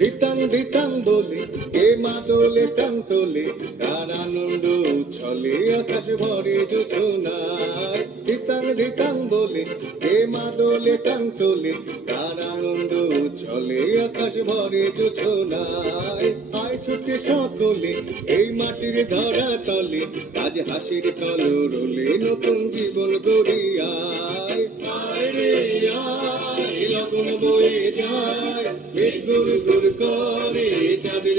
দিতাম দিতাম বলে কে মাদলে টান তোলে, তার আনন্দ উচ্ছলে আকাশ ভরে জোছনায়। দিতাম দিতাম বলে কে মাদলে টান তোলে, তার আনন্দ উচ্ছলে আকাশ ভরে জোছনায়। আয় ছুটে সকলে এই মাটির ধরা তলে, আজ হাসির কলরলে নতুন জীবন গড়ি আয়। আয় রে আয়, লগন বয়ে যায়, মেঘ গুড় গুড় করে চাঁদের